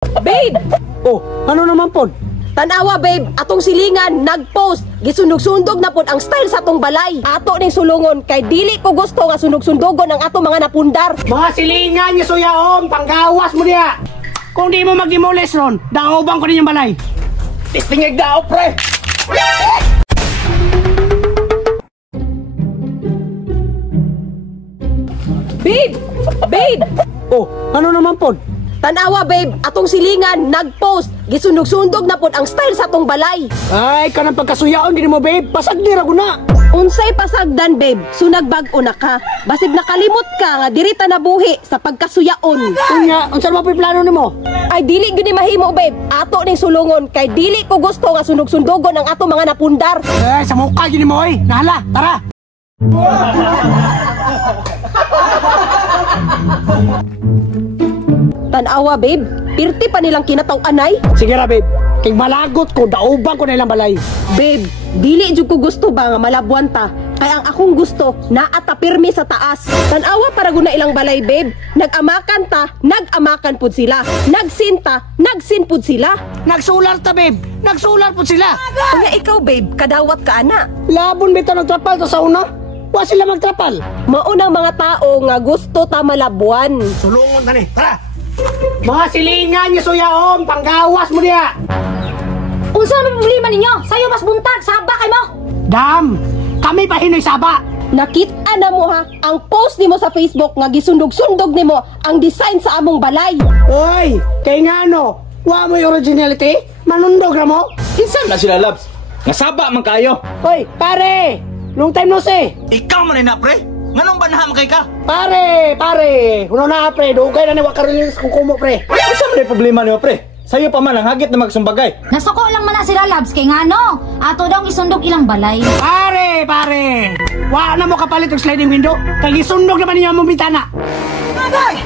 Babe! Oh, ano naman pod? Tanawa babe, atong silingan nag-post. Gisundog-sundog na pod ang style sa atong balay. Ato ning sulungon kay dili ko gusto nga sundog-sundogon ang atong mga napundar. Mga silingan niya suyaon, panggawas mo niya. Kung di mo mag-demolis ron, daobang ko ninyong balay. Tistingig daop, pre! Babe! Babe! Oh, ano naman pod? Tanawa babe, atong silingan nag-post. Gisundog-sundog na pod ang style sa atong balay. Ay, kanang pagkasuyaon, gini mo babe, pasagdira ko na. Unsay pasagdan babe, sunag bag-o na ka. Basig nakalimot ka nga diri ta nabuhi sa pagkasuyaon. Unya, unsa mo plano nimo? Ay dili gini mahimo babe, ato ning sulungon kay dili ko gusto nga sundog-sundogon ang ato mga napundar. Eh, sa mukha gini mo oy. Nahala, tara. Tanawa babe, pirti pa nilang kinataw-anay. Sige ra babe, kay malagot ko, daubang ko na ilang balay. Babe, dili jud ko gusto ba nga malabuan ta. Kaya ang akong gusto, naata pirmi sa taas. Tanawa para guna ilang balay babe. Nag-amakan ta, nag-amakan pud sila. Nagsinta, nagsin pud sila. Nagsular ta babe, nagsular po sila. Kaya ikaw babe, kadawat ka ana. Labon bitaw nagtrapal to sa una. Wa sila magtrapal. Maunang mga tao nga gusto ta malabuan. Sulungon tani, tara. Mga silingan niya suyaon, panggawas mo niya. Unsa ang problema ninyo? Sayo mas buntag, saba kay mo. Dam, kami pa hinoy saba. Nakita na mo ha, ang post nimo sa Facebook nga gisundog-sundog nimo ang design sa among balay. Oy, kay nga no, wa mo yung originality? Manundog na mo? Kinsan na sila, Labs? Nasaba man kayo. Hoy, pare! Long time no see. Ikaw man na, pre. Nganong banaham kay ka? Pare! Uno na, pre. Dugay na ni Wakarilis kung kumo, pre. Asa man yung problema niyo, pre? Sa'yo pa man ang hagit na magsumbagay. Nasuko lang man na sila labs kay ngano. Ato daw isundog ilang balay. Pare! Wa na mo kapalit og sliding window. Kay gisundog naman niyo among bitana.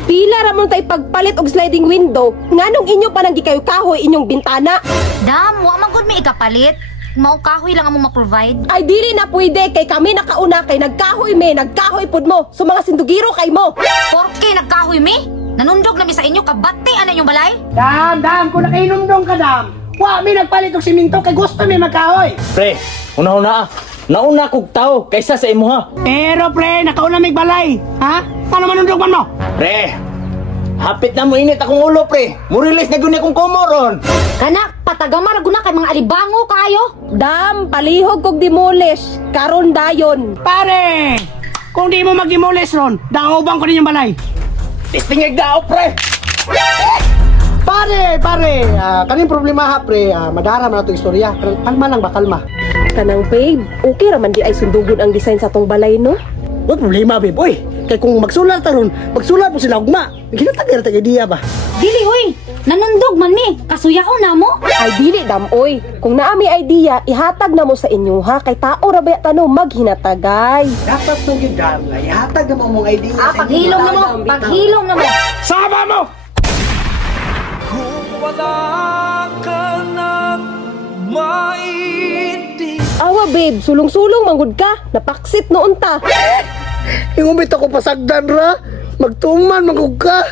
Pila ra man tay pagpalit og sliding window, nganong inyo pa nang gikayo-kahoy inyong bintana? Dam, wa man gud mi ikapalit. Mao kahoy lang among ma-provide. Ay dili na pwede kay kami nakauna kay nagkahoy pud mo. So mga sindugiro kay mo. Porke nagkahoy mi? Nanundog na mi sa inyo kabati ana yung balay? Dam, kung nakainumdong ka, Dam. Wa mi nagpalit og siminto kay gusto mi magkahoy. Pre, una-una ah. Nauna kog tao kaysa sa imo ha. Pero pre, nakauna mig balay. Ha? Paano manundog man mo? Pre, hapit na mo init akong ulo, pre. Murilis na guni akong komoron. Kana patagamar guna kay mga alibango kayo. Dam, palihog kog demolish. Karon dayon. Pare! Kung di mo mag-demolis ron, daobang ko ninyong balay. Tistingig daop, pre. Pare! Kaning problema ha, pre. Madara man itong istorya. Pero kalma lang ba, kalma. Kanang babe, okay raman di ay sundugon ang design sa tong balay no? What problema, babe? Uy, kay kung magsular ta ron, magsular po sila ugma. Ginatagir ta idea ba? Dili uy, nanundog man mi. Kasuyaon na mo. Ay dili dam oy. Kung naami idea, ihatag na mo sa inyo ha kay tao ra ba tanong maghinatagay. Dapat nung gidam nga, ihatag na mo mong idea. Paghilom na mo, paghilom na mo. Sama mo! Awa babe, sulong-sulong manggod ka. Napaksit noon ta. Ingumit ako pasagdan ra. Magtuman, magug ka.